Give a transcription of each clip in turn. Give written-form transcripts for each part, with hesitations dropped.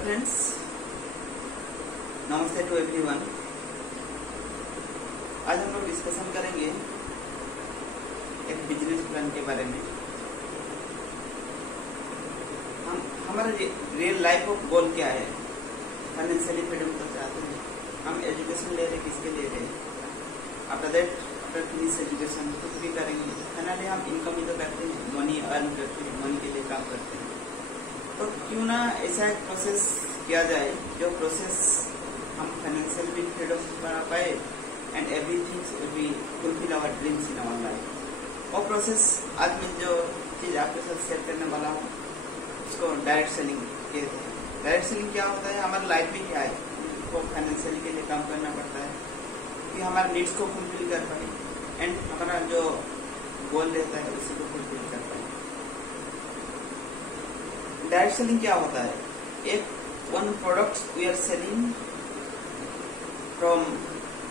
Hello friends, नमस्ते to everyone. आज हम लोग डिस्कशन करेंगे एक बिजनेस प्लान के बारे में। हमारा रियल लाइफ ऑफ गोल क्या है? फाइनेंशियली फ्रीडम तो चाहते हैं। हम एजुकेशन ले रहे, किसके ले रहे? After that after finish education कुछ भी करेंगे, फाइनली हम इनकम ही तो करते हैं, मनी अर्न करते हैं, मनी के लिए काम करते हैं। तो क्यों ना ऐसा एक प्रोसेस किया जाए जो प्रोसेस हम फाइनेंशियल भी फ्रीडम बना पाए and everything will be fulfil our dreams in our life. और प्रोसेस आज मैं जो चीज आपके साथ शेयर करने वाला हूँ उसको डायरेक्ट सेलिंग कहते हैं। डायरेक्ट सेलिंग क्या होता है? हमारी लाइफ में क्या है, हमको फाइनेंशियली के लिए काम करना पड़ता है कि हमारे नीड्स को फुलफिल कर पाए एंड हमारा जो गोल रहता है उसी को फुलफिल कर पाए। डायरेक्ट सेलिंग क्या होता है? एक one product we are selling from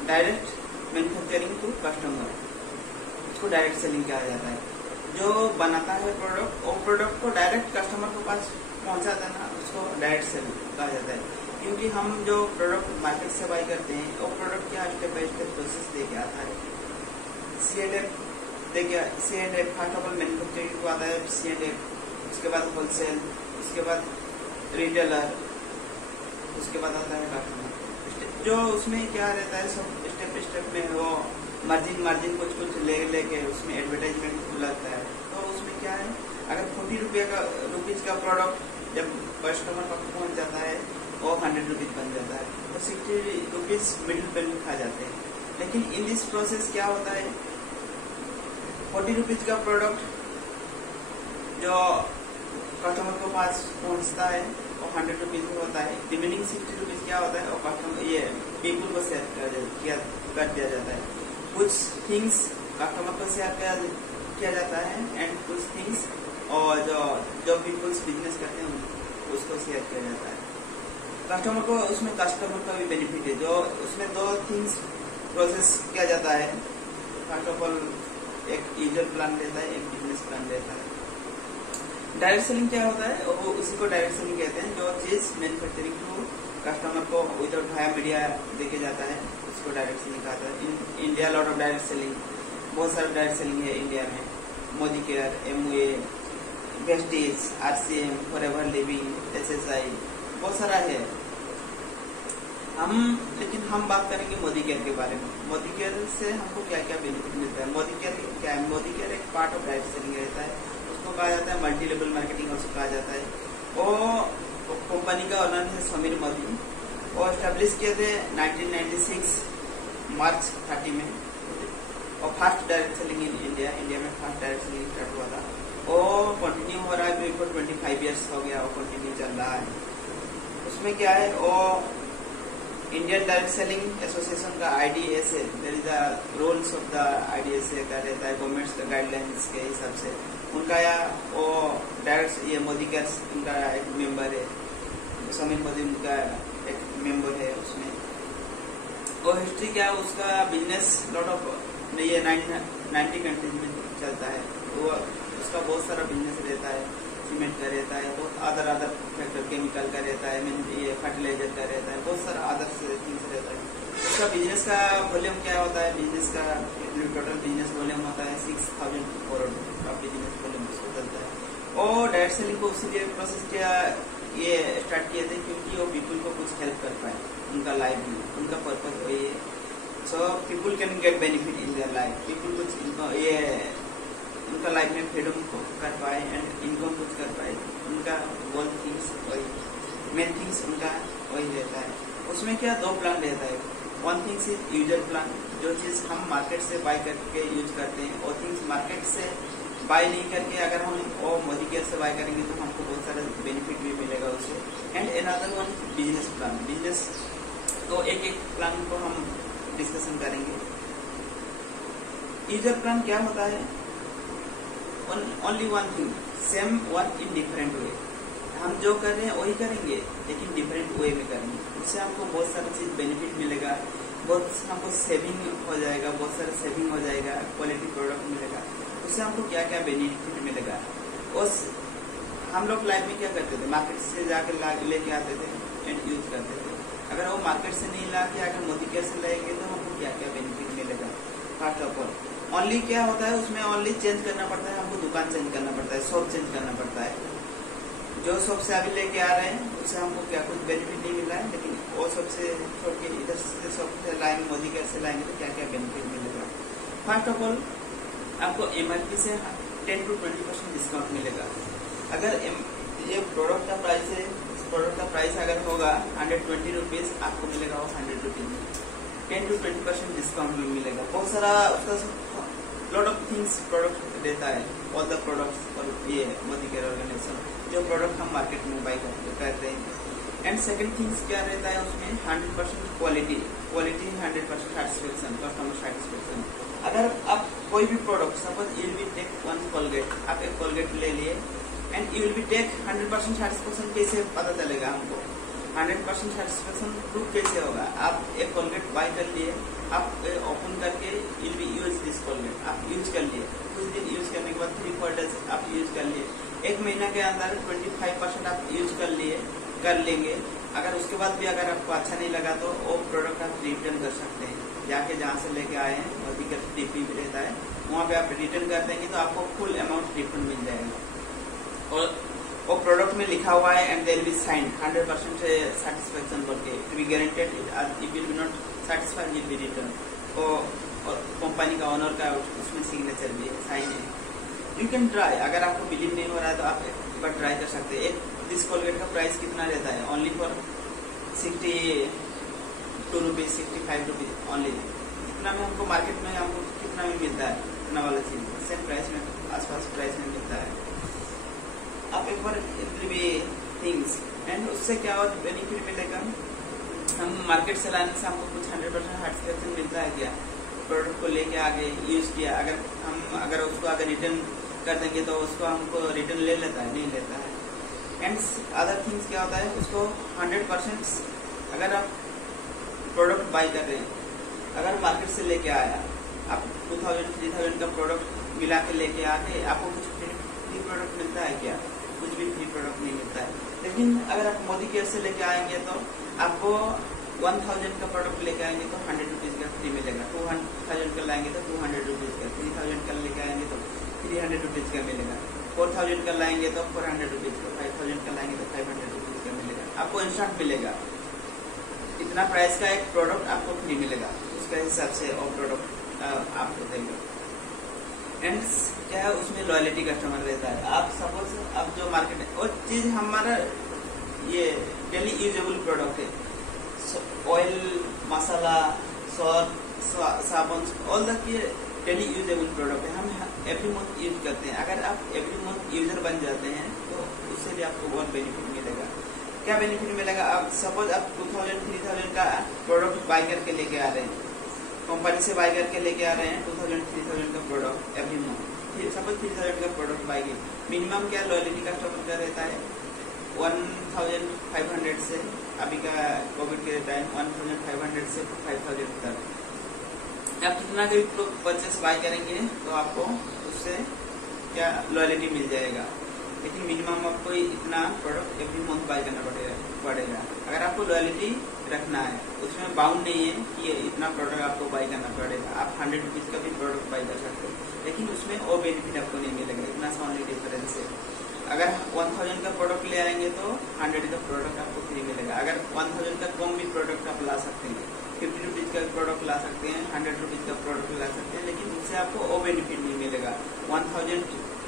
direct manufacturing to customer, उसको डायरेक्ट सेलिंग कहा जाता है। जो बनाता है प्रोडक्ट, वो प्रोडक्ट को डायरेक्ट कस्टमर के पास पहुंचा देना, उसको डायरेक्ट सेलिंग कहा जाता है। क्योंकि हम जो प्रोडक्ट मार्केट से बाय करते हैं वो प्रोडक्ट क्या स्टेप बाय स्टेप प्रोसेस देके आता है। C&F देखिए, C&F first of all manufacturing को आता है C&F, उसके बाद होलसेल, उसके बाद रिटेलर, उसके बाद आता है कस्टमर। जो उसमें क्या रहता है, सब स्टेप स्टेप में वो मार्जिन कुछ लेके उसमें एडवर्टाइजमेंट लगता है। तो उसमें क्या है, अगर 40 रुपीज का प्रोडक्ट जब कस्टमर तक पहुंच जाता है वो 100 रुपीज बन जाता है, तो 60 रुपीज मिडिल पेमेंट खा जाते हैं। लेकिन इन दिस प्रोसेस क्या होता है, 40 रुपीज का प्रोडक्ट जो कस्टमर को पास पहुंचता है वो 100 रुपीज में होता है। रिमेनिंग 60 रुपीज क्या होता है, वो कस्टमर ये पीपुल को शेयर कर दिया जाता है। कुछ थिंग्स कस्टमर को शेयर किया जाता है एंड कुछ थिंग्स और जो पीपुल्स बिजनेस करते हैं उसको शेयर किया जाता है। कस्टमर को उसमें कस्टमर का भी बेनिफिट है। जो उसमें दो थिंग्स प्रोसेस किया जाता है। फर्स्ट ऑफ ऑल एक यूजर प्लान रहता है, एक बिजनेस प्लान रहता है। डायरेक्ट सेलिंग क्या होता है, वो उसी को डायरेक्ट सेलिंग कहते हैं। जो चीज मैन्युफैक्चरिंग टू कस्टमर को विदाउट वाया मीडिया देके जाता है उसको डायरेक्ट सेलिंग कहता है। In India lot of direct selling, बहुत सारा डायरेक्ट सेलिंग है इंडिया में। Modi care, MOA, wastage, RCM, forever living, SSI, बहुत सारा है। लेकिन हम बात करेंगे मोदी केयर के बारे में। मोदी केयर से हमको क्या क्या बेनिफिट मिलता है? मोदी केयर क्या है? मोदी केयर एक पार्ट ऑफ डायरेक्ट सेलिंग रहता है, उसको कहा जाता है मल्टी लेवल मार्केटिंग उसको कहा जाता है। वो कंपनी का ओनर है समीर मोदी। वो एस्टेब्लिश किए थे 1996 मार्च 30 में। और first direct selling in India में फर्स्ट डायरेक्ट सेलिंग स्टार्ट हुआ था। वो कंटिन्यू हो रहा है, बिफोर 25 ईयर्स हो गया, वो कंटिन्यू चल रहा है। उसमें क्या है, वो इंडियन डायरेक्ट सेलिंग एसोसिएशन का IDSA, there is the rules of the IDSA का रहता है, गवर्नमेंट का गाइडलाइंस के हिसाब से उनका वो डायरेक्ट ये मोदी केयर उनका एक मेंबर है, समीर मोदी उनका एक मेंबर है उसमें। वो हिस्ट्री क्या है, उसका बिजनेस लॉट ऑफ ये 90 कंट्रीज में चलता है। वो उसका बहुत सारा बिजनेस रहता है, सीमेंट का रहता है, बहुत अदर फैक्टर, केमिकल का रहता है, ये फर्टिलाइजर का रहता है, बहुत सारा अदर थिंग्स रहता है। उसका बिजनेस का वॉल्यूम क्या होता है? बिजनेस का टोटल बिजनेस वॉल्यूम होता है 6000 करोड़ का बिजनेस वॉल्यूम उसको चलता है। और डायरेक्ट सेलिंग को उसी प्रोसेस क्या ये स्टार्ट किए थे क्योंकि वो पीपुल को कुछ हेल्प कर पाए उनका लाइफ में। उनका पर्पज वही है, so people can get benefit in their life. People कुछ ये उनका लाइफ में फ्रीडम कर पाए एंड इनकम कुछ कर पाए। उनका गोल थिंग्स वही, मेन थिंग्स उनका वही रहता है। उसमें क्या दो प्लान रहता है। One things is user plan, जो चीज हम मार्केट से बाय करके यूज करते हैं, और थिंग्स मार्केट से बाय नहीं करके अगर हम वो मोदी केयर से बाय करेंगे तो हमको बहुत सारा बेनिफिट भी मिलेगा उससे। And another one business plan. Business तो एक प्लान को हम डिस्कशन करेंगे। यूजर प्लान क्या होता है? Only one thing, same work in different way. हम जो कर रहे हैं वही करेंगे लेकिन डिफरेंट वे में करेंगे। उससे हमको बहुत सारा चीज बेनिफिट मिलेगा, बहुत हमको सेविंग हो जाएगा, बहुत सारा सेविंग हो जाएगा, क्वालिटी प्रोडक्ट मिलेगा। उससे हमको क्या क्या बेनिफिट मिलेगा, उस हम लोग लाइफ में क्या करते थे, मार्केट से जाकर लेके आते थे एंड यूज करते थे। अगर वो मार्केट से नहीं ला के अगर मोदी केयर से लाएंगे तो हमको क्या क्या बेनिफिट मिलेगा। फर्स्ट ऑफ ऑल ओनली क्या होता है उसमें ओनली चेंज करना पड़ता है, हमको दुकान चेंज करना पड़ता है, शॉप चेंज करना पड़ता है। जो शॉप से अभी लेके आ रहे हैं उससे हमको क्या कुछ बेनिफिट नहीं मिल रहा है, लेकिन वो शॉप से छोड़ के इधर से शॉप से लाएंगे, मोदी केयर से लाएंगे तो क्या क्या बेनिफिट मिलेगा। फर्स्ट ऑफ ऑल आपको MRP से 10 to 20% डिस्काउंट मिलेगा। अगर ये प्रोडक्ट का प्राइस है, इस प्रोडक्ट का प्राइस अगर होगा 120 रुपीज, आपको मिलेगा वो 100 रुपीज में 10 to 20% डिस्काउंट में मिलेगा। बहुत सारा उसका लॉट ऑफ थिंग्स प्रोडक्ट देता है, ऑल द प्रोडक्ट्स और ये मोदी केयर ऑर्गेनाइजेशन जो प्रोडक्ट हम मार्केट में बाई करते हैं। एंड सेकंड थिंग्स क्या रहता है उसमें 100% क्वालिटी 100% सेटिस्फेक्शन, कस्टमर सेटिस्फेक्शन। अगर आप कोई भी product suppose you will be take one Colgate, आप एक कोलगेट ले लिए and you will be take 100% satisfaction, कैसे पता चलेगा हमको 100% सेटिस्फेक्शन प्रूफ कैसे होगा। आप एक कोलगेट बाय कर लिए, आप ओपन करके you will B use this Colgate, आप यूज कर लिए, कुछ दिन यूज करने के बाद 3-4 डेज आप यूज कर लिए, एक महीना के अंदर 25% आप यूज कर लेंगे। अगर उसके बाद भी अगर आपको अच्छा नहीं लगा तो वो प्रोडक्ट आप रिटर्न कर सकते हैं, जाके जहाँ से लेके आए हैं मोदी केयर DP भी रहता है, वहाँ पे आप रिटर्न कर देंगे तो आपको फुल अमाउंट रिफंड मिल जाएगा। और वो प्रोडक्ट में लिखा हुआ है and there be sign 100% satisfaction करके, it be guaranteed it will be not satisfied will be return. और कंपनी का ओनर का उसमें सिग्नेचर भी है, साइन है। यू कैन ट्राई, अगर आपको बिलीव नहीं हो रहा है तो आप एक बार ट्राई कर सकते हैं। दिस कोलगेट का प्राइस कितना रहता है, only for 62 rupees 65 rupees only. इतना में हमको मार्केट में हमको कितना में मिलता है, इतना वाला चीज सेम प्राइस में आसपास प्राइस में मिलता है। आप एक बार थिंग्स एंड उससे क्या और बेनिफिट मिलेगा, हम मार्केट से लाने से हमको कुछ 100% सेटिस्फेक्शन मिलता है क्या, प्रोडक्ट को लेके आगे यूज किया, अगर उसको अगर रिटर्न कर देंगे तो उसको हमको रिटर्न ले लेता है, नहीं लेता है। एंड अदर थिंग्स क्या होता है उसको 100% अगर आप प्रोडक्ट बाई कर रहे हैं, अगर मार्केट से लेके आया आप 2000-3000 का प्रोडक्ट मिला के लेके आके आपको कुछ फ्री प्रोडक्ट मिलता है क्या, कुछ भी फ्री प्रोडक्ट नहीं मिलता है। लेकिन अगर आप मोदी केयर से लेके आएंगे तो आपको 1000 का प्रोडक्ट लेके आएंगे तो 100 रुपीज का फ्री मिलेगा, 2000 का लाएंगे तो 200 रुपीज का, 3000 का लेके आएंगे तो 300 रुपीज का मिलेगा, 4000 का लाएंगे तो 400 रुपीज का, 5000 का लाएंगे तो 500 रुपीज का मिलेगा। आपको इंस्टेंट मिलेगा, इतना प्राइस का एक प्रोडक्ट आपको फ्री मिलेगा, उसके हिसाब से और प्रोडक्ट आपको देंगे। एंड क्या है उसमें लॉयलिटी कस्टमर रहता है। आप सपोज अब जो मार्केट है और चीज हमारा ये डेली यूजेबल प्रोडक्ट है, ऑयल, मसाला, सॉल्ट, साबुन, all the daily usable product है, हम एवरी मंथ यूज करते हैं। अगर आप एवरी मंथ यूजर बन जाते हैं तो उससे भी आपको बहुत बेनिफिट मिलेगा। क्या बेनिफिट मिलेगा, आप सपोज आप 2000-3000 का प्रोडक्ट बाय करके लेके आ रहे हैं, कंपनी से बाय करके लेके आ रहे हैं 2000-3000 का प्रोडक्ट एवरी मंथ, सपोज 3000 का प्रोडक्ट बाय किए, मिनिमम क्या लॉयलिटी कस्टमर का रहता है 1500 से, अभी का कोविड के टाइम 1500 से 5000 तक। आप कितना भी परचेस बाय करेंगे तो आपको उससे क्या लॉयलिटी मिल जाएगा, लेकिन मिनिमम आपको इतना प्रोडक्ट एवरी मंथ बाय करना पड़ेगा। अगर आपको लॉयलिटी रखना है, उसमें बाउंड नहीं है कि इतना प्रोडक्ट आपको बाय करना पड़ेगा, आप 100 रुपीज का भी प्रोडक्ट बाय कर सकते हैं, लेकिन उसमें वो बेनिफिट आपको नहीं मिलेगा, इतना सा ओनली डिफरेंस है। अगर 1000 का प्रोडक्ट ले आएंगे तो 100 का प्रोडक्ट आपको फ्री मिलेगा। अगर 1000 का कम भी प्रोडक्ट आप ला सकते हैं, 50 रुपीज का प्रोडक्ट ला सकते हैं, 100 रुपीज का प्रोडक्ट ला सकते हैं, लेकिन उससे आपको वो बेनिफिट नहीं मिलेगा। 1000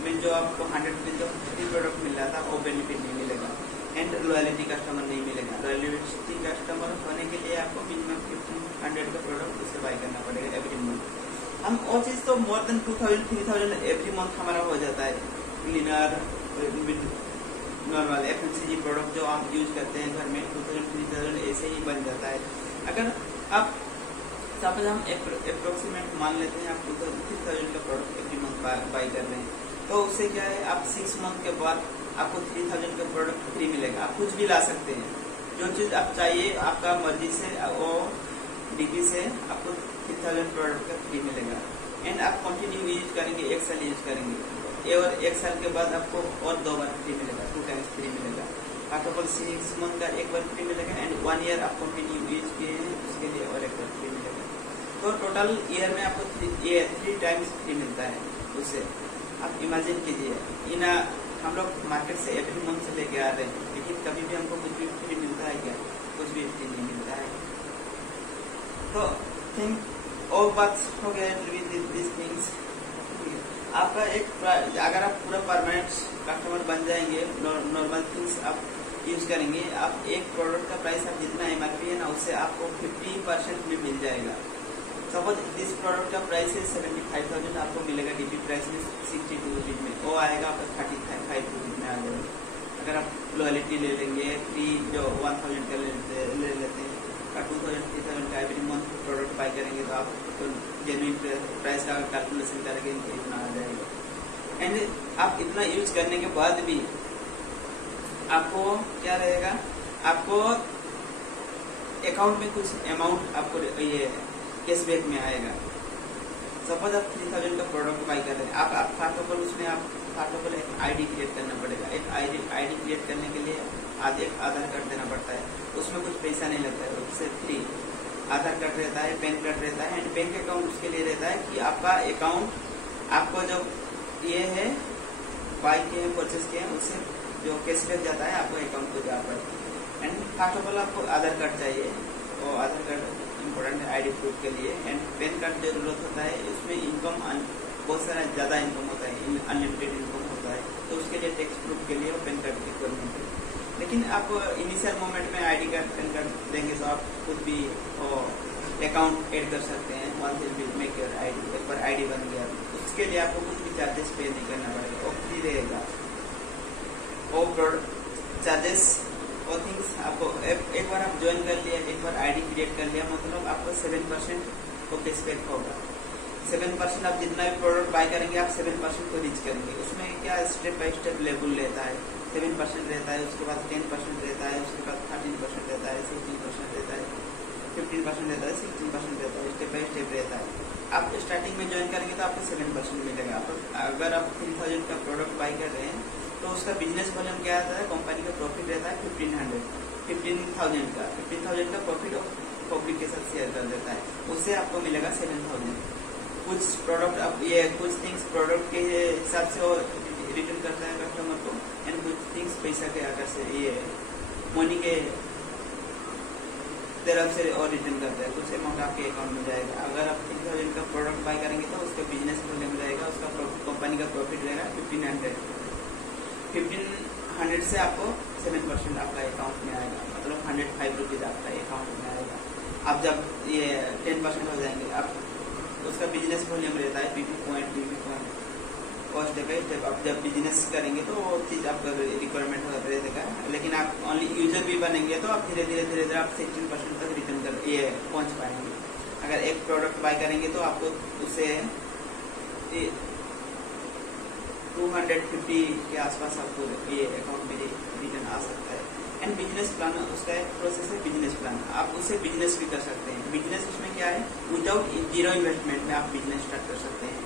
में जो आपको 100 रुपीज का फ्री प्रोडक्ट मिल रहा था वो बेनिफिट नहीं मिलेगा। एंड लॉयलिटी कस्टमर नहीं मिलेगा। लॉयलिटी कस्टमर होने के लिए आपको मिनिमम 1500 का प्रोडक्ट उससे बाय करना पड़ेगा एवरी मंथ। हम वो चीज तो मोर देन 2000-3000 एवरी मंथ हमारा हो जाता है। क्लीनर, नॉर्मल FMCG प्रोडक्ट जो आप यूज करते हैं घर में 2000-3000 ऐसे ही बन जाता है। अगर आप सपोज हम अप्रोक्सीमेट मान लेते हैं आप 2000-3000 का प्रोडक्ट एवरी मंथ बाय कर रहे हैं, तो उससे क्या है आप 6 मंथ के बाद आपको 3000 का प्रोडक्ट फ्री मिलेगा। आप कुछ भी ला सकते हैं, जो चीज आप चाहिए आपका मर्जी से वो DP से आपको 3000 प्रोडक्ट का फ्री मिलेगा। एंड आप कंटिन्यू यूज करेंगे, एक साल यूज करेंगे और 1 साल के बाद आपको और 2 बार फ्री मिलेगा, 2 टाइम्स फ्री मिलेगा। फर्स्ट ऑफ ऑल 6 मंथ का 1 बार फ्री मिलेगा एंड 1 ईयर आप कंटिन्यू यूज किए हैं उसके लिए और 1 बार फ्री मिलेगा। तो टोटल ईयर में आपको 3 टाइम्स फ्री मिलता है। उससे आप इमेजिन कीजिए, इन हम लोग मार्केट से एवरी मंथ से लेके आ रहे हैं, लेकिन कभी भी हमको कुछ भी फ्री मिलता है क्या? कुछ भी फ्री नहीं मिलता है। तो थिंक और बात हो गया दिस थिंग्स। आपका एक अगर आप पूरा परमानेंट कस्टमर बन जाएंगे, नॉर्मल थिंग्स आप यूज करेंगे, आप एक प्रोडक्ट का प्राइस आप जितना एमआरपी है ना उससे आपको 50% में मिल जाएगा। सपोज दिस प्रोडक्ट का प्राइस है 75,000, आपको मिलेगा डीपी प्राइस में 62 रुपीज में, वो आएगा आपका 35 रुपीज में आ जाएगा। अगर आप लॉयल्टी ले लेंगे, फ्री जो 1000 का ले लेते हैं, 2000 3000 का एवरी मंथ प्रोडक्ट बाय करेंगे तो आप जेन्युइन प्राइस का कैलकुलेशन करेंगे तो इतना आ जाएगा। एंड आप इतना यूज करने के बाद भी आपको क्या रहेगा, आपको अकाउंट में कुछ अमाउंट आपको ये कैशबैक में आएगा। सपोज आप 3000 का प्रोडक्ट बाय कर रहे हैं, आप फर्स्ट ऑफ ऑल उसमें आप फर्स्ट ऑफ ऑल एक आईडी क्रिएट करना पड़ेगा। एक आईडी क्रिएट करने के लिए एक आधार कार्ड देना पड़ता है, उसमें कुछ पैसा नहीं लगता है, उससे फ्री आधार कार्ड रहता है, पैन कार्ड रहता है एंड बैंक अकाउंट उसके लिए रहता है कि आपका अकाउंट आपको जो ये है बाय किए हैं, परचेस किए हैं, उससे जो कैशबैक जाता है आपको अकाउंट को जा पर। एंड फर्स्ट ऑफ ऑल आपको आधार कार्ड चाहिए, और आधार कार्ड इम्पोर्टेंट है आईडी प्रूफ के लिए। एंड पैन कार्ड जरूरत होता है, उसमें इनकम बहुत सारा ज्यादा इनकम होता है, अनलिमिटेड इनकम होता है, तो उसके लिए टैक्स प्रूफ के लिए पैन कार्ड की रिक्वायरमेंट है। लेकिन आप इनिशियल मोमेंट में आईडी कार्ड पैन कार्ड देंगे तो आप खुद भी अकाउंट ऐड कर सकते हैं। Once you will make your ID, एक बार आईडी बन गया उसके लिए आपको कुछ भी चार्जेस पे नहीं करना पड़ेगा, वो फ्री रहेगा। वो प्रोडक्ट चार्जेस और थिंग्स आपको एक बार आप ज्वाइन कर लिया, एक बार आईडी क्रिएट कर लिया, मतलब आपको 7% को कैशबैक होगा। 7% आप जितना भी प्रोडक्ट बाय करेंगे आप 7% को रीच करेंगे। उसमें क्या स्टेप बाय स्टेप लेवल रहता है, 7% रहता है, उसके बाद 10% रहता है, उसके बाद 13% रहता है, 16% रहता है, 15% रहता है, 16% रहता है, स्टेप बाय स्टेप रहता है। आप स्टार्टिंग में ज्वाइन करेंगे तो आपको 7% मिलेगा। अगर आप 3000 का प्रोडक्ट बाय कर रहे हैं तो उसका बिजनेस वॉल्यूम क्या आता है, कंपनी का प्रॉफिट रहता है 15,000 का 15,000 का प्रॉफिट पब्लिक के साथ शेयर कर देता है, उससे आपको मिलेगा 7,000। कुछ प्रोडक्ट आप ये कुछ थिंग्स प्रोडक्ट के हिसाब से रिटर्न करता है कस्टमर को, एंड कुछ थिंग्स पैसा के आकर से ये मनी के तरफ से और रिटर्न करता है, कुछ अमाउंट आपके अकाउंट में जाएगा। अगर आप 3000 का प्रोडक्ट बाय करेंगे तो उसका बिजनेस वॉल्यूम जाएगा, उसका कंपनी का प्रॉफिट रहेगा 1500 से आपको 7% आपका अकाउंट में आएगा, मतलब 105 रुपीज आपका अकाउंट में आएगा। आप जब ये 10% हो जाएंगे, आप उसका बिजनेस वॉल्यूम रहता है पीपी पॉइंट और स्टेप बाय स्टेप आप जब बिजनेस करेंगे तो वो चीज आपका रिक्वायरमेंट रहेगा। लेकिन आप ओनली यूजर भी बनेंगे तो आप धीरे धीरे आप 16% तक रिटर्न कर ये पहुंच पाएंगे। अगर एक प्रोडक्ट बाय करेंगे तो आपको उससे 250 के आसपास आपको ये अकाउंट में रिटर्न आ सकता है। एंड बिजनेस प्लान उसका एक प्रोसेस है, बिजनेस प्लान आप उससे बिजनेस भी कर सकते हैं। बिजनेस उसमें क्या है, विदाउट जीरो इन्वेस्टमेंट में आप बिजनेस स्टार्ट कर सकते हैं।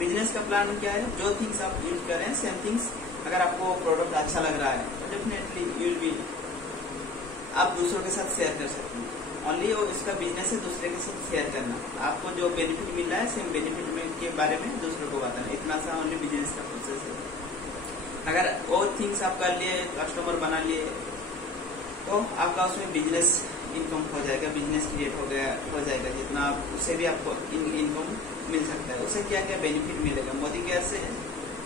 बिजनेस का प्लान क्या है, जो थिंग्स आप यूज कर रहे हैं सेम थिंग्स अगर आपको प्रोडक्ट अच्छा लग रहा है तो डेफिनेटली यूल बी आप दूसरों के साथ शेयर कर सकते हैं। ओनली इसका बिजनेस है दूसरे के साथ शेयर करना, आपको जो बेनिफिट मिल रहा है सेम बेनिफिट में के बारे में दूसरों को बताना, इतना सा ओनली बिजनेस का प्रोसेस है। अगर वो थिंग्स आप कर लिए, कस्टमर बना लिए, तो आपका उसमें बिजनेस इनकम हो जाएगा, बिजनेस क्रिएट हो जाएगा जितना आप उससे भी आपको इनकम मिल सकता है। उससे क्या क्या बेनिफिट मिलेगा, मोदी केयर से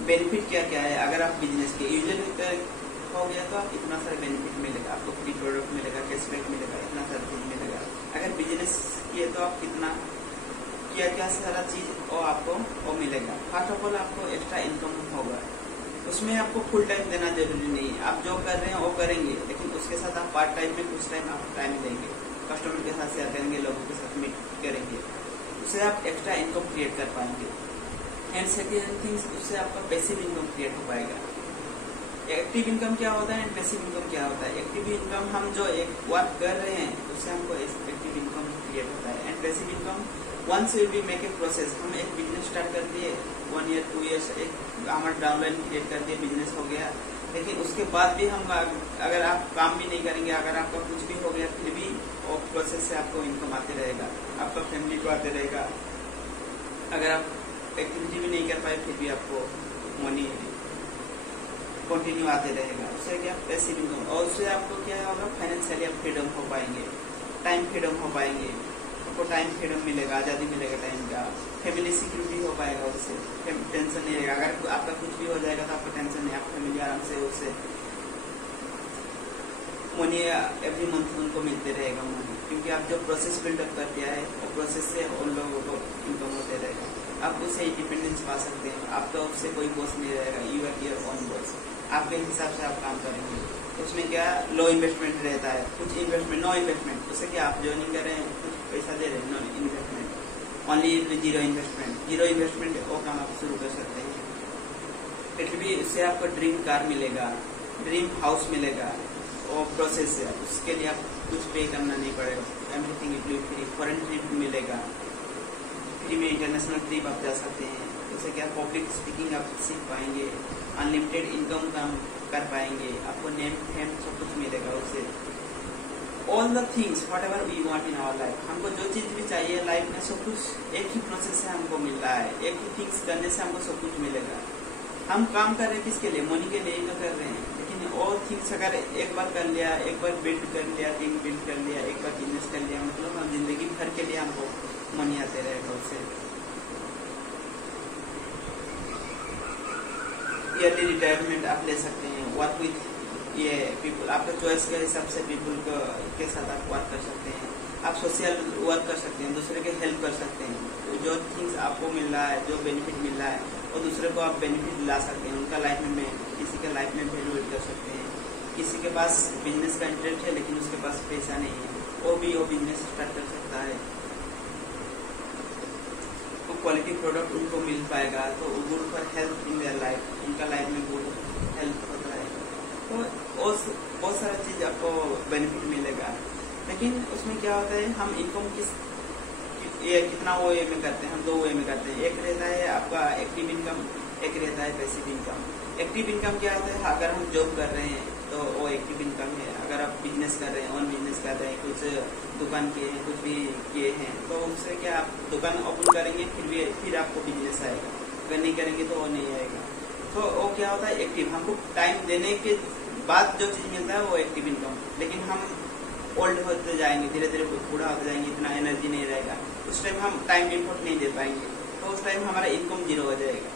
बेनिफिट क्या क्या है। अगर आप बिजनेस के यूजर हो गया तो आप इतना सारा बेनिफिट मिलेगा, आपको फ्री प्रोडक्ट मिलेगा, कैशबैक मिलेगा, इतना सारा चीज मिलेगा। अगर बिजनेस किए तो आप कितना क्या सारा चीज वो आपको वो मिलेगा। फर्स्ट ऑफ ऑल आपको एक्स्ट्रा इनकम होगा, उसमें आपको फुल टाइम देना जरूरी नहीं है, आप जो कर रहे हैं वो करेंगे, लेकिन उसके साथ आप पार्ट टाइम में कुछ टाइम आप टाइम देंगे, कस्टमर के साथ शेयर करेंगे, लोगों के साथ मीट करेंगे, उससे आप एक्स्ट्रा इनकम क्रिएट कर पाएंगे। एंड सेकेंड थिंग्स, उससे आपका पैसिव इनकम क्रिएट हो पाएगा। एक्टिव इनकम क्या होता है एंड पैसिव इनकम क्या होता है। एक्टिव इनकम हम जो एक वर्क कर रहे हैं उससे हमको एक्टिव इनकम क्रिएट होता है, and passive income once we make a process, हम एक बिजनेस स्टार्ट कर दिए 1 ईयर 2 ईयर्स, एक हमारा डाउनलाइन क्रिएट कर दिए, बिजनेस हो गया। लेकिन उसके बाद भी हम अगर आप काम भी नहीं करेंगे, अगर आपका कुछ भी हो गया, फिर भी वो प्रोसेस से आपको इनकम आते रहेगा, आपका फैमिली को आते रहेगा। अगर आप एक्टिविटी भी नहीं कर पाए फिर भी आपको मनी कंटिन्यू आते रहेगा। उससे क्या पैसिव इनकम, और उससे आपको क्या होगा, फाइनेंशियली आप फ्रीडम हो पाएंगे, टाइम फ्रीडम हो पाएंगे, आपको टाइम फ्रीडम मिलेगा, आज़ादी मिलेगा टाइम का, फैमिली सिक्योरिटी हो पाएगा, उससे टेंशन नहीं रहेगा। अगर आपका कुछ भी हो जाएगा तो आपको टेंशन नहीं, आप फैमिली आराम से उससे मनी एवरी मंथ उनको मिलते रहेगा मनी, क्योंकि आप जो प्रोसेस बिल्डअप कर दिया है वो प्रोसेस से उन लोगों को इनकम होते रहेगा। आप उससे इंडिपेंडेंस पा सकते हैं, आपका उससे कोई बॉस नहीं रहेगा, you are your own boss, आपके हिसाब से आप काम करेंगे। उसमें क्या लो इन्वेस्टमेंट रहता है, कुछ इन्वेस्टमेंट, नो इन्वेस्टमेंट, उससे क्या आप ज्वाइनिंग कर रहे हैं, कुछ पैसा दे रहे हैं, no investment, only zero investment, zero investment वो काम आप शुरू कर सकते हैं। फिर भी उससे आपको ड्रीम कार मिलेगा, ड्रीम हाउस मिलेगा, वो प्रोसेस है, उसके लिए आप कुछ पे करना नहीं पड़ेगा, everything it will free, foreign trip मिलेगा, फ्री में इंटरनेशनल ट्रिप आप जा सकते हैं। उससे क्या पब्लिक स्पीकिंग आप सीख पाएंगे, अनलिमिटेड इनकम काम कर पाएंगे, आपको नेम फेम सब कुछ मिलेगा उससे। All the things whatever we want in our life, हमको जो चीज भी चाहिए लाइफ में सब कुछ एक ही प्रोसेस से हमको मिल रहा है, एक ही थिंग्स करने से हमको सब कुछ मिलेगा। हम काम कर रहे हैं किसके लिए, मनी के लिए ही तो कर रहे हैं। लेकिन और थिंग्स अगर एक बार कर लिया, एक बार बिल्ड कर लिया, टीम बिल्ड कर लिया, एक बार बिजनेस कर लिया, मतलब हम जिंदगी भर के लिए हमको मनी आते रहेगा उससे। ईयरली रिटायरमेंट आप ले सकते हैं, वर्क विथ ये पीपल, आपका चॉइस के हिसाब से पीपल के साथ आप वर्क कर सकते हैं, आप सोशल वर्क कर सकते हैं, दूसरे के हेल्प कर सकते हैं। तो जो थिंग्स आपको मिल रहा है, जो बेनिफिट मिल रहा है, और दूसरे को आप बेनिफिट ला सकते हैं, उनका लाइफ में किसी के लाइफ में वैल्यू एड कर सकते हैं। किसी के पास बिजनेस का इंटरेस्ट है लेकिन उसके पास पैसा नहीं है, वो भी वो बिजनेस स्टार्ट कर सकता है, तो क्वालिटी प्रोडक्ट उनको मिल पाएगा, तो good for health in their life, उनका लाइफ में गुड हेल्थ होता है। तो बहुत सारा चीज आपको बेनिफिट मिलेगा। लेकिन उसमें क्या होता है, हम इनकम कितना वो वे में करते हैं, हम 2 वे में करते हैं। एक रहता है आपका एक्टिव इनकम, एक रहता है पैसिव इनकम। एक्टिव इनकम क्या होता है, अगर हम जॉब कर रहे हैं तो वो एक्टिव इनकम है। अगर आप बिजनेस कर रहे हैं, ऑन बिजनेस कर रहे हैं, कुछ दुकान किए हैं, कुछ भी किए हैं, तो उससे क्या आप दुकान ओपन करेंगे फिर आपको बिजनेस आएगा, अगर नहीं करेंगे तो वो नहीं आएगा। तो वो क्या होता है एक्टिव, हमको टाइम देने के बाद जो चीज मिलता है वो एक्टिव इनकम। लेकिन हम ओल्ड होते जाएंगे, धीरे धीरे बूढ़ा होते जाएंगे, इतना एनर्जी नहीं रहेगा, उस टाइम हम टाइम इनपुट नहीं दे पाएंगे, तो उस टाइम हमारा इनकम जीरो हो जाएगा।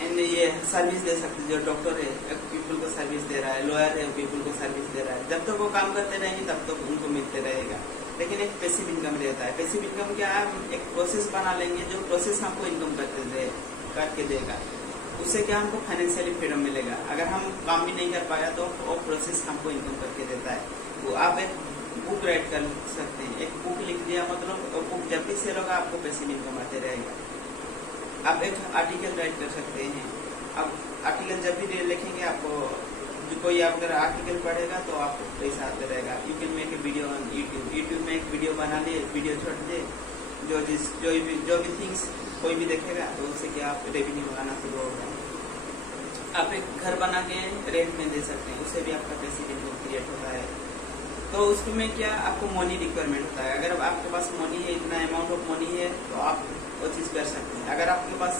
एंड ये सर्विस दे सकते, जो डॉक्टर है पीपल को सर्विस दे रहा है, लॉयर है पीपल को सर्विस दे रहा है, जब तक वो काम करते रहेंगे तब तक उनको मिलते रहेगा। लेकिन एक पैसिव इनकम रहता है। पैसिव इनकम क्या है, हम एक प्रोसेस बना लेंगे, जो प्रोसेस हमको इनकम करके देगा, उससे क्या हमको फाइनेंशियली फ्रीडम मिलेगा। अगर हम काम भी नहीं कर पाया तो वो प्रोसेस हमको इनकम करके देता है। वो आप एक बुक राइट कर सकते हैं, एक बुक लिख दिया, मतलब बुक जब भी सेल होगा आपको पैसिव इनकम आते रहेगा। आप एक आर्टिकल राइट कर सकते हैं, अब आर्टिकल जब भी लिखेंगे आपको, कोई अगर आर्टिकल पढ़ेगा तो आपको पैसा आते रहेगा। You can make a video on YouTube में एक वीडियो बना लिए, वीडियो छोड़ दे, जो भी थिंग्स कोई भी देखेगा तो उससे क्या आप रेवेन्यू आना शुरू होगा। आप एक घर बना के रेंट में दे सकते हैं, उससे भी आपका पैसिव इनकम क्रिएट होता है। तो उसमें क्या आपको मनी रिक्वायरमेंट होता है। अगर आपके पास मनी है, इतना अमाउंट ऑफ मनी है, तो आप वो चीज कर सकते हैं। अगर आपके पास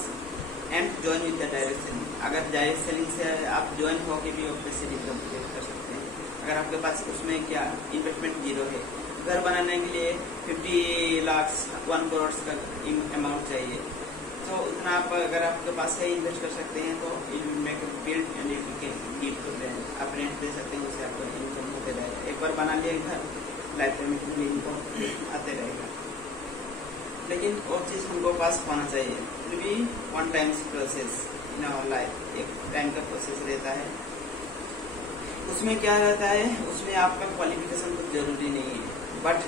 and join with the direct selling, अगर डायरेक्ट सेलिंग से आप ज्वाइन होकर भी पैसिव इनकम क्रिएट कर सकते हैं। अगर आपके पास उसमें क्या इन्वेस्टमेंट जीरो है, घर बनाने के लिए 50 लाख 1 करोड़ का अमाउंट चाहिए, तो उतना आप अगर आपके पास है इन्वेस्ट कर सकते हैं, तो you make build and you can give to rent, आप रेंट दे सकते हैं, उससे आपको इनकम होते रहेगा। एक बार बना लिया घर, लाइफ टाइम में इनकम आते रहेगा। लेकिन वो चीज हमको पास होना चाहिए, फिर भी 1 time process in our life, एक टाइम का प्रोसेस रहता है। उसमें क्या रहता है, उसमें आपका क्वालिफिकेशन कुछ जरूरी नहीं है, but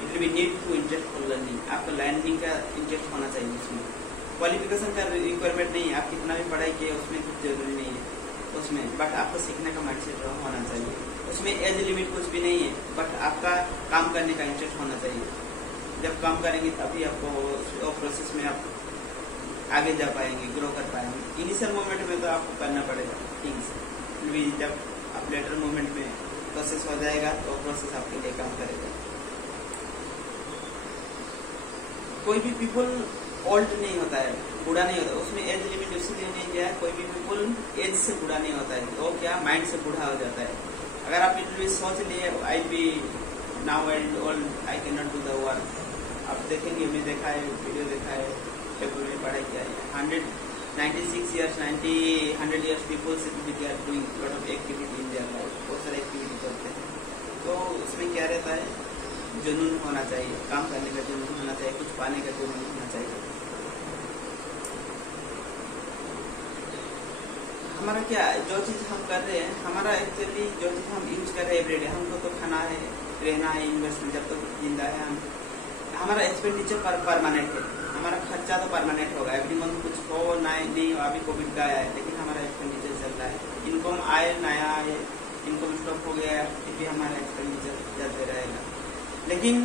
it will be need to interest for learning, आपको लर्निंग का इंटरेस्ट होना चाहिए। उसमें क्वालिफिकेशन का रिक्वायरमेंट नहीं है, आप कितना भी पढ़ाई किए उसमें कुछ जरूरी नहीं है। उसमें, बट आपको सीखने का माइंडसेट होना चाहिए। उसमें एज लिमिट कुछ भी नहीं है, बट आपका काम करने का इंटरेस्ट होना चाहिए। जब काम करेंगे तभी आपको प्रोसेस में आप आगे जा पाएंगे, ग्रो कर पाएंगे। इनिशियल मोमेंट में तो आपको करना पड़ेगा थिंग्स, फिर जब आप लेटर मोमेंट में प्रोसेस हो जाएगा तो प्रोसेस आपके लिए काम करेगा। कोई भी पीपल ओल्ड नहीं होता है, बूढ़ा नहीं होता, उसमें एज लिमिट इसलिए नहीं दिया है। कोई भी पीपल एज से बूढ़ा नहीं होता है, वो क्या माइंड से बूढ़ा हो जाता है। अगर आप इंटरव्यू सोच लिए I be now and old, I can not do the work, आप देखेंगे, मैं देखा है, वीडियो देखा है, पेपर में पढ़ाई किया है, 96 years 100 years पीपल से they are doing lot of activity in their life, बहुत सारे एक्टिविटी करते हैं। तो उसमें क्या रहता है, जुनून होना चाहिए, काम करने का जुनून होना चाहिए, कुछ पाने का जुनून होना चाहिए। हमारा क्या जो चीज हम कर रहे हैं, हमारा एक्चुअली जो चीज हम यूज कर रहे हैं एवरीडे, हमको तो खाना है, रहना है, इन्वेस्टमेंट जब तक जिंदा है हम, हमारा एक्सपेंडिचर परमानेंट है, हमारा खर्चा तो परमानेंट होगा। एवरी मंथ कुछ हो नहीं हो, अभी कोविड का आया है, लेकिन हमारा एक्सपेंडिचर चल रहा है। इनकम आए नया आए, इनकम स्टॉप हो गया फिर भी हमारा एक्सपेंडिचर चलते रहेगा। लेकिन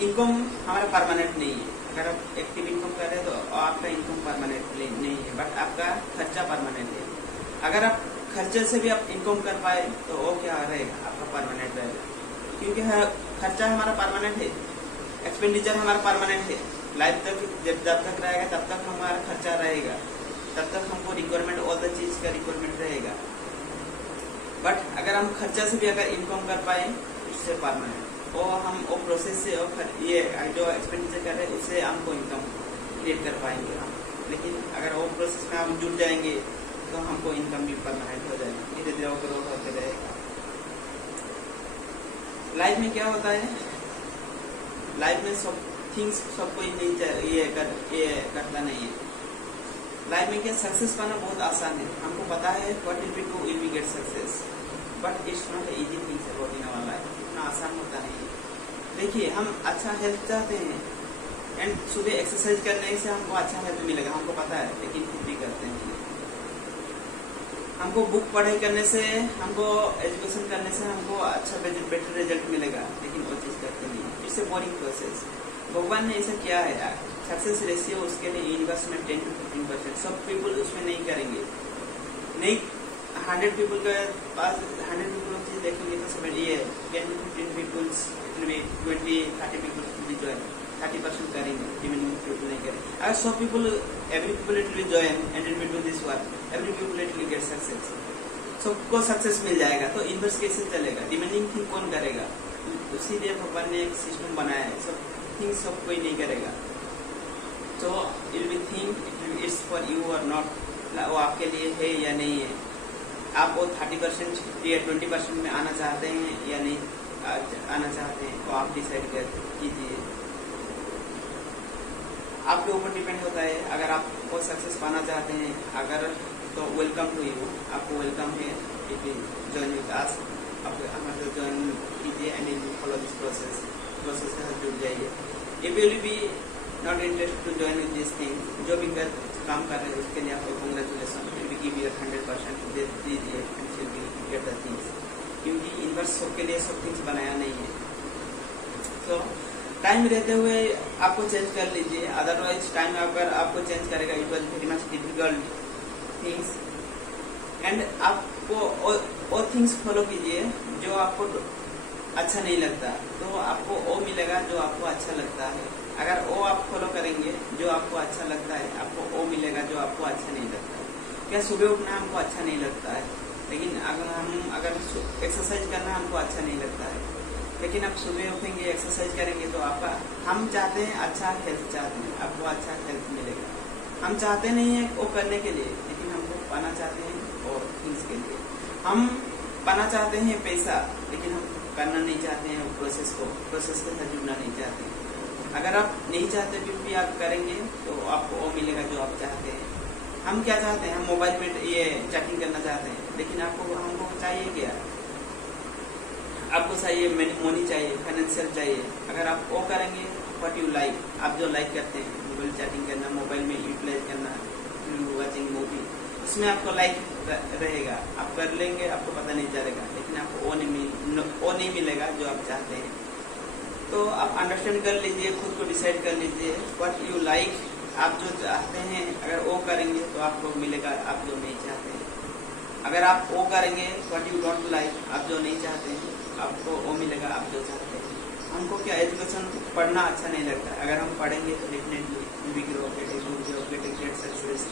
इनकम हमारा परमानेंट नहीं है। अगर आप एक्टिव इनकम कर रहे हैं तो आपका इनकम परमानेंट नहीं है, बट आपका खर्चा परमानेंट है। अगर आप खर्चे से भी आप इनकम कर पाए तो वो क्या रहेगा, आपका परमानेंट रहेगा, क्योंकि खर्चा हमारा परमानेंट है, एक्सपेंडिचर हमारा परमानेंट है। लाइफ तक जब तक रहेगा तब तक हमारा खर्चा रहेगा, तब तक हमको रिक्वायरमेंट ऑल द चीज का रिक्वायरमेंट रहेगा। बट अगर हम खर्चा से भी अगर इनकम कर पाए उससे परमानेंट, और हम वो प्रोसेस से ये जो एक्सपेंडिचर कर रहे हैं उससे हमको इनकम क्रिएट कर पाएंगे हम। लेकिन अगर वो प्रोसेस में हम जुट जाएंगे तो हमको इनकम भी परमानेंट हो जाएगी, धीरे धीरे ग्रोथ होते रहेगा। लाइफ में क्या होता है, लाइफ में सब थिंग्स सब कोई नहीं ये करता नहीं है। लाइफ में क्या सक्सेस पाना बहुत आसान है, हमको पता है what will be do will be get success, but it's not easy things about in our life, इतना आसान होता नहीं है। देखिए, हम अच्छा हेल्थ चाहते हैं एंड सुबह एक्सरसाइज करने से हमको अच्छा हेल्थ मिलेगा, हमको पता है, लेकिन फिर भी करते हैं। हमको बुक पढ़ाई करने से, हमको एजुकेशन करने से हमको अच्छा बेटर रिजल्ट मिलेगा, लेकिन वो चीज करते नहीं है। It's a boring process. भगवान ने ऐसा किया है, सक्सेस रेशियो उसके लिए यूनिवर्स में 10 to 15%, सब पीपल उसमें नहीं करेंगे। नहीं 100 पीपल के पास 100 पीपल चीज देखेंगे तो सब ये 10 to 15 पीपल्स 20-30 पीपल ज्वाइन, 30% करेंगे, रिमेनिंग पीपल नहीं करेंगे। अगर 100 people, every people it will join and it will do this work, every people it will get success, सबको सक्सेस मिल जाएगा। तो इन्वर्स कैसे चलेगा, रिमेनिंग थिंग कौन करेगा? इसीलिए भगवान ने एक सिस्टम बनाया है, सब थिंग सब कोई नहीं करेगा। तो it will think it's for you और नॉट, वो आपके लिए है या नहीं है। आप वो 30% या 20% में आना चाहते हैं या नहीं आना चाहते हैं, तो आप डिसाइड कीजिए, आपके ऊपर डिपेंड होता है। अगर आप वो सक्सेस पाना चाहते हैं, अगर तो वेलकम टू यू, आपको वेलकम है, if you join with us, आप हमारे ज्वाइन कीजिए and you follow this process के साथ जुड़ जाइए। If you will be not interested to join with this thing, जो भी काम कर रहे हैं उसके लिए आपको congratulation, will be give your 100% दे दीजिए and will be get the things, क्योंकि इन्वर्स सबके लिए सब थिंग्स बनाया नहीं है। तो टाइम रहते हुए आपको चेंज कर लीजिए, अदरवाइज टाइम अगर आपको चेंज करेगा it was very much difficult things, and आपको और थिंग्स फॉलो कीजिए जो आपको अच्छा नहीं लगता, तो आपको वो मिलेगा जो आपको अच्छा लगता है। अगर वो आप फॉलो करेंगे जो आपको अच्छा लगता है, आपको वो मिलेगा जो आपको अच्छा नहीं लगता है। क्या सुबह उठना हमको अच्छा नहीं लगता है, लेकिन अगर एक्सरसाइज करना हमको अच्छा नहीं लगता है, लेकिन आप सुबह उठेंगे एक्सरसाइज करेंगे तो आपका, हम चाहते हैं अच्छा हेल्थ चाहते हैं, आपको अच्छा हेल्थ मिलेगा। हम चाहते नहीं है वो करने के लिए, लेकिन हमको पाना चाहते हैं और थिंग्स के लिए। हम पाना चाहते हैं पैसा, लेकिन हम करना नहीं चाहते हैं प्रोसेस के साथ जुड़ना नहीं चाहते हैं। अगर आप नहीं चाहते फिर भी आप करेंगे तो आपको वो मिलेगा जो आप चाहते हैं। हम क्या चाहते हैं, हम मोबाइल में ये चैटिंग करना चाहते हैं, लेकिन हमको चाहिए क्या? आपको चाहिए मनी चाहिए, फाइनेंशियल चाहिए। अगर आप वो करेंगे व्हाट यू लाइक, आप जो लाइक करते हैं, मोबाइल चैटिंग करना, मोबाइल में यूटिलाइज करना, वॉचिंग मूवी, उसमें आपको लाइक रहेगा, आप कर लेंगे, आपको पता नहीं चलेगा, लेकिन आपको वो नहीं मिलेगा जो आप चाहते हैं। तो आप अंडरस्टैंड कर लीजिए, खुद को डिसाइड कर लीजिए व्हाट यू लाइक। आप जो चाहते हैं अगर वो करेंगे तो आपको मिलेगा, आप जो नहीं चाहते हैं। अगर आप वो करेंगे व्हाट यू डोंट लाइक, आप जो नहीं चाहते हैं, आपको वो मिलेगा आप जो चाहते हैं। हमको क्या एजुकेशन पढ़ना अच्छा नहीं लगता, अगर हम पढ़ेंगे तो definitely we grow, get a good job, get a great success,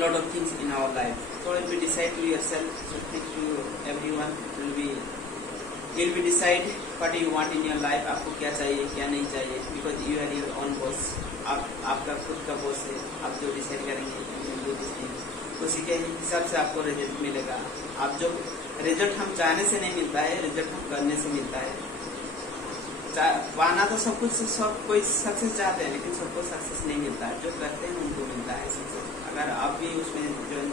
lot of things in our life. So it will be decide to yourself, so thank you everyone, will be decide what you want in your life, आपको क्या चाहिए क्या नहीं चाहिए, because you are your own boss, आपका खुद का boss है, आप जो डिसाइड करेंगे उसी के हिसाब से आपको रिजल्ट मिलेगा। आप जो रिजल्ट हम चाहने से नहीं मिलता है, रिजल्ट हम करने से मिलता है। पाना तो सब कोई सक्सेस चाहते हैं, लेकिन सबको सक्सेस नहीं मिलता है, जो करते हैं उनको मिलता है सक्सेस। अगर आप भी उसमें join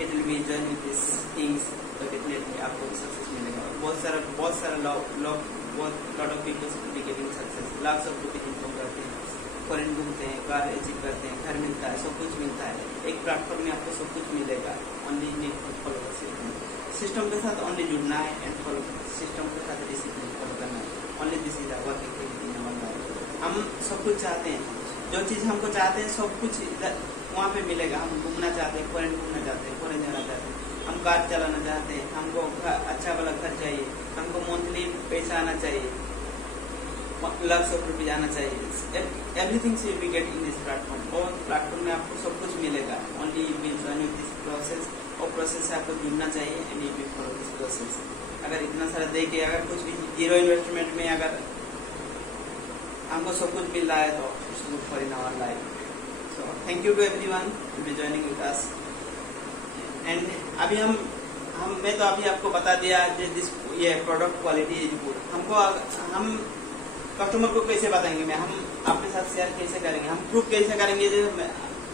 it will be join with this things, तो डेफिनेटली आपको सक्सेस मिलेगा। बहुत सारा lot of peoples will be getting success, lots of people income करते हैं, फॉरेन घूमते हैं, कार अचीव करते हैं, घर मिलता है, सब कुछ मिलता है। एक प्लेटफॉर्म में आपको सब कुछ मिलेगा, only need to follow the system के साथ ओनली जुड़ना है एंड फॉलो सिस्टम के साथ डिसिप्लिन फॉलो करना है। Only this is our working in our life. हम सब कुछ चाहते हैं, जो चीज हमको चाहते हैं सब कुछ वहाँ पे मिलेगा। हम घूमना चाहते हैं, फॉरेन घूमना चाहते हैं, फॉरेन जाना चाहते हैं, हम कार चलाना चाहते हैं, हमको अच्छा वाला घर चाहिए, हमको मंथली पैसा आना चाहिए, लाख ऑफ रुपीज आना चाहिए। Everything will be get in this platform. और प्लेटफॉर्म में आपको सब कुछ मिलेगा, only you will join with this process. और प्रोसेस से आपको जुड़ना चाहिए and you will follow this process. अगर इतना सारा देके अगर कुछ भी जीरो इन्वेस्टमेंट में अगर हमको सब कुछ मिल रहा है तो it's good for in our life. So thank you to everyone to be joining with us. And अभी मैं तो अभी आपको बता दिया दिस ये प्रोडक्ट क्वालिटी इज गुड। हम कस्टमर को कैसे बताएंगे, हम आपके साथ शेयर कैसे करेंगे, हम प्रूफ कैसे करेंगे जो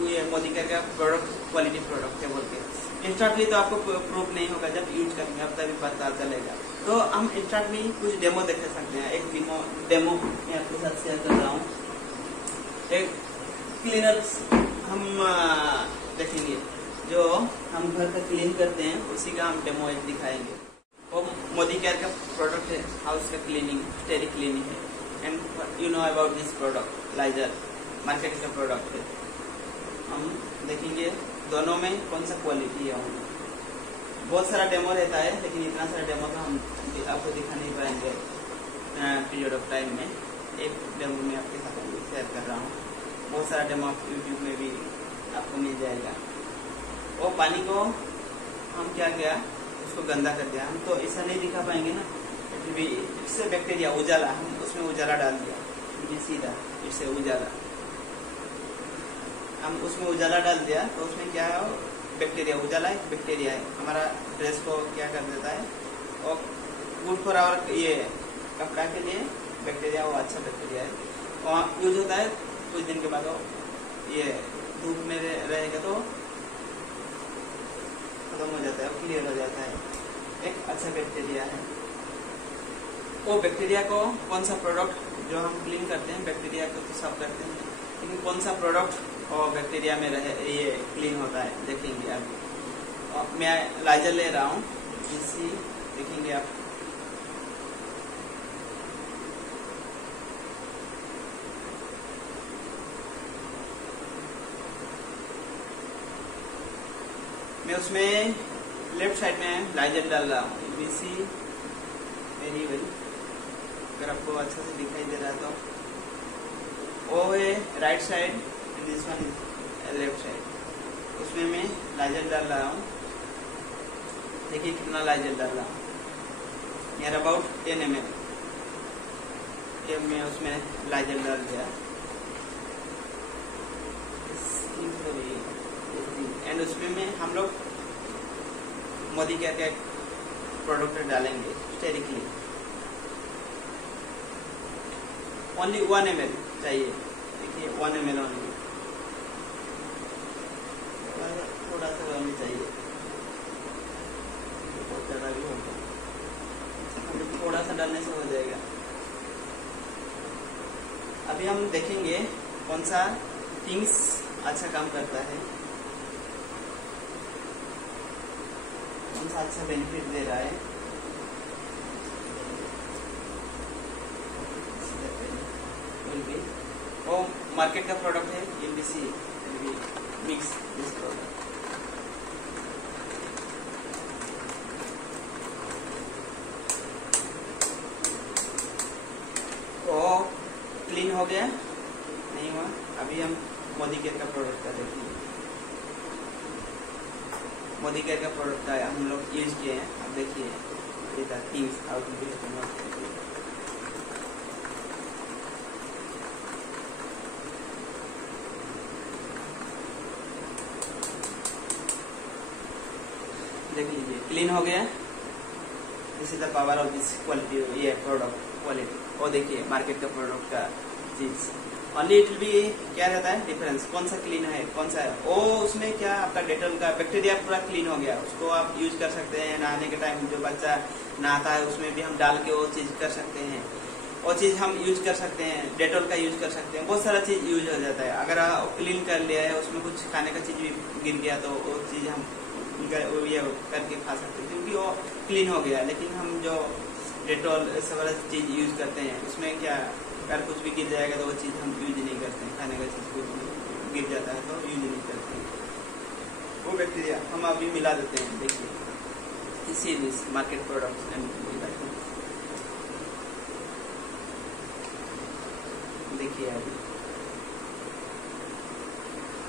ये मोदी का प्रोडक्ट क्वालिटी प्रोडक्ट है बोल के। इंस्टांटली तो आपको प्रूफ नहीं होगा, जब यूज करेंगे अब तभी पता चलेगा। तो हम इंस्टांट में कुछ डेमो देख सकते हैं। एक डेमो मैं आपके साथ शेयर कर रहा हूँ। एक क्लीनर हम देखेंगे, जो हम घर का क्लीन करते हैं उसी का हम डेमो एक दिखाएंगे। वो मोदी केयर का प्रोडक्ट है, हाउस का क्लीनिंग, स्टेरिक क्लीनिंग है। And you know about this product, लाइजर मार्केट का प्रोडक्ट है। हम देखेंगे दोनों में कौन सा क्वालिटी है। बहुत सारा डेमो रहता है, लेकिन इतना सारा डेमो तो हम आपको दिखा नहीं पाएंगे पीरियड ऑफ टाइम में। एक डेमो में आपके साथ शेयर कर रहा हूँ। बहुत सारा डेमो आप यूट्यूब में भी आपको मिल जाएगा। वो पानी को हम क्या किया, उसको गंदा कर दिया। हम तो ऐसा नहीं दिखा पाएंगे ना, इससे बैक्टीरिया उजाला, हम उसमें उजाला डाल दिया, सीधा इससे उजाला हम उसमें उजाला डाल दिया। तो उसमें क्या है, बैक्टीरिया, उजाला एक बैक्टीरिया है, हमारा ड्रेस को क्या कर देता है, और गुड फॉर आवर ये कपड़ा के लिए बैक्टीरिया, वो अच्छा बैक्टीरिया है, और यूज होता है। कुछ दिन के बाद वो ये धूप में रहेगा तो खत्म हो जाता है, क्लियर हो जाता है। एक अच्छा बैक्टीरिया है। वो बैक्टीरिया को कौन सा प्रोडक्ट जो हम क्लीन करते हैं, बैक्टीरिया को तो साफ करते हैं, लेकिन कौन सा प्रोडक्ट और बैक्टीरिया में रहे ये क्लीन होता है देखेंगे आप। मैं लाइजर ले रहा हूँ, इसी देखेंगे आप। मैं उसमें लेफ्ट साइड में लाइजर डाल रहा हूँ, बीसी वेरी वेल। अगर आपको अच्छा से दिखाई दे रहा है तो वो है right side, this one is left side. उसमें मैं लाइजर डाल रहा हूँ। देखिए कितना लाइजर डाल रहा हूँ, नियर अबाउट 10 ml। ये मैं उसमें लाइजर डाल दिया। एंड उसमें में हम लोग मोदी केयर का प्रोडक्ट डालेंगे, स्टेरिकली ओनली 1 ml चाहिए। देखिए 1 ml ओनली, थोड़ा सा ओनली चाहिए, बहुत ज्यादा भी होगा, थोड़ा सा डालने से हो जाएगा। अभी हम देखेंगे कौन सा थिंग्स अच्छा काम करता है। कौन सा अच्छा बेनिफिट दे रहा है। वो मार्केट का प्रोडक्ट है, एमबीसी मिक्स दिस प्रोडक्ट। तो क्लीन हो गया नहीं हुआ। अभी हम मोदी केयर का प्रोडक्ट का देखेंगे। मोदी केयर का प्रोडक्ट का हम लोग यूज किए हैं। अब देखिए थिंग्स आउट देख लीजिए, क्लीन हो गया। This is the power of this quality, ये प्रोडक्ट क्वालिटी। और देखिए मार्केट का प्रोडक्ट का चीज ओनली इट विल बी क्या रहता है डिफरेंस, कौन सा क्लीन है कौन सा है। ओ उसमें क्या आपका डेटॉल का बैक्टीरिया पूरा क्लीन हो गया, उसको आप यूज कर सकते हैं। नहाने के टाइम जो बच्चा नहाता है उसमें भी हम डाल के वो चीज कर सकते हैं। वो चीज हम यूज कर सकते हैं, डेटॉल का यूज कर सकते हैं। बहुत सारा चीज यूज हो जाता है। अगर आप क्लीन कर लिया है, उसमें कुछ खाने का चीज भी गिर गया तो वो चीज हम ये करके खा सकते हैं क्योंकि वो क्लीन हो गया। लेकिन हम जो डेटॉल सब वाला चीज यूज करते हैं उसमें क्या अगर कुछ भी गिर जाएगा तो वो चीज हम यूज नहीं करते हैं। खाने का चीज कुछ गिर जाता है तो यूज नहीं करते हैं। वो बैक्टीरिया हम अभी मिला देते हैं। देखिए इसी दिस मार्केट प्रोडक्ट्स एंड देखिए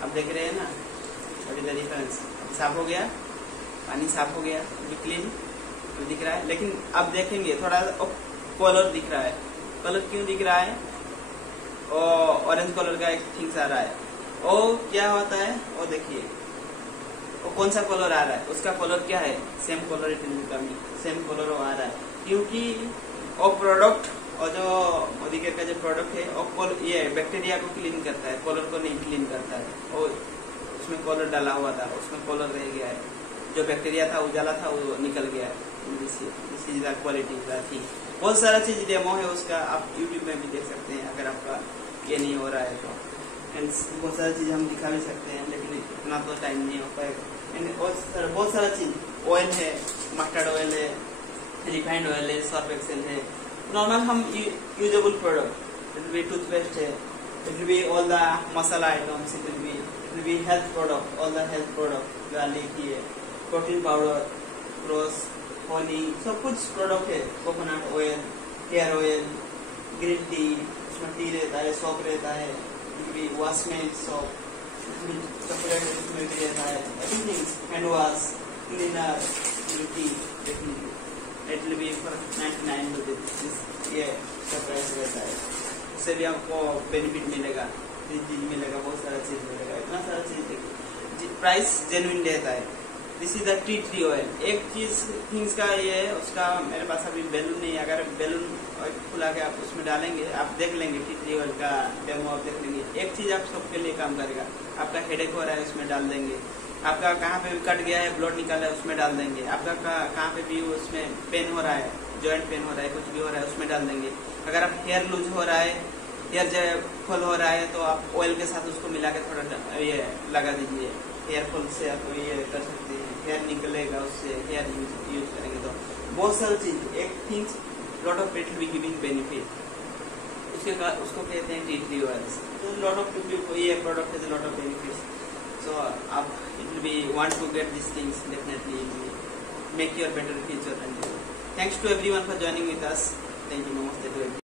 अब देख रहे हैं ना अभी द डिफरेंस। साफ हो गया, पानी साफ हो गया, क्लीन तो दिख रहा है। लेकिन अब देखेंगे थोड़ा कलर दिख रहा है। कलर क्यों दिख रहा है? और ऑरेंज कलर का एक थिंग्स आ रहा है। वो क्या होता है वो देखिए, वो कौन सा कलर आ रहा है, उसका कलर क्या है, same colour it will coming, same colour आ रहा है क्योंकि वो प्रोडक्ट और जो मोदी केयर का जो प्रोडक्ट है वो ये बैक्टीरिया को क्लीन करता है, कलर को नहीं क्लीन करता है। और उसमें कलर डाला हुआ था, उसमें कलर रह गया है। जो बैक्टीरिया था उजाला था वो निकल गया है। This is the quality thing. बहुत सारा चीज डेमो है उसका, आप यूट्यूब में भी देख सकते हैं अगर आपका ये नहीं हो रहा है तो। एंड बहुत सारा चीज हम दिखा भी सकते हैं लेकिन इतना तो टाइम नहीं हो पाएगा। बहुत सारा चीज ऑयल है, मस्टर्ड ऑयल है, रिफाइंड ऑयल है, सर्फ एक्सेल है, नॉर्मल हम usable product. It will be toothpaste है, it will be all the masala items, it will be health product, all the health product garlic है, प्रोटीन पाउडर, क्रॉस हनी, सब कुछ product है। Coconut oil, hair oil, green tea, उसमें tea रहता है, shop रहता है, वॉशमेट सॉप, चॉकलेट उसमें भी रहता है, everything, hand wash, cleaner, beauty, it will B for 99 rupees. ये सब प्राइस रहता है। उससे भी आपको बेनिफिट मिलेगा, चीज मिलेगा, बहुत सारा चीज मिलेगा, इतना सारा चीज, प्राइस जेन्युइन रहता है। This is the tea tree oil. एक चीज थिंग्स का ये है, उसका मेरे पास अभी बैलून नहीं है। अगर बैलून खुला के आप उसमें डालेंगे, आप देख लेंगे टी ट्री ऑयल का डेमो, आप देख लेंगे। एक चीज आप सबके लिए काम करेगा। आपका हेडेक हो रहा है उसमें डाल देंगे, आपका कहाँ पे भी कट गया है, ब्लड निकल रहा है उसमें डाल देंगे, आपका कहाँ पे भी उसमें पेन हो रहा है, जॉइंट पेन हो रहा है, कुछ भी हो रहा है उसमें डाल देंगे। अगर आप हेयर लूज हो रहा है, हेयर जो फॉल हो रहा है तो आप ऑयल के साथ उसको मिला के थोड़ा ये लगा दीजिए। हेयर फॉल से आप ये कर सकते हैं, हेयर निकलेगा उससे, हेयर यूज करेंगे तो बहुत सारी चीज। एक things lot of it will be giving benefit, उसको कहते हैं टी ट्री ऑयल्स। तो लॉट ऑफ पीपल ये प्रोडक्ट है lot of benefits. So it will be want to get these things, definitely it will make your better future. And thanks to everyone for joining with us. Thank you, namaste to everyone.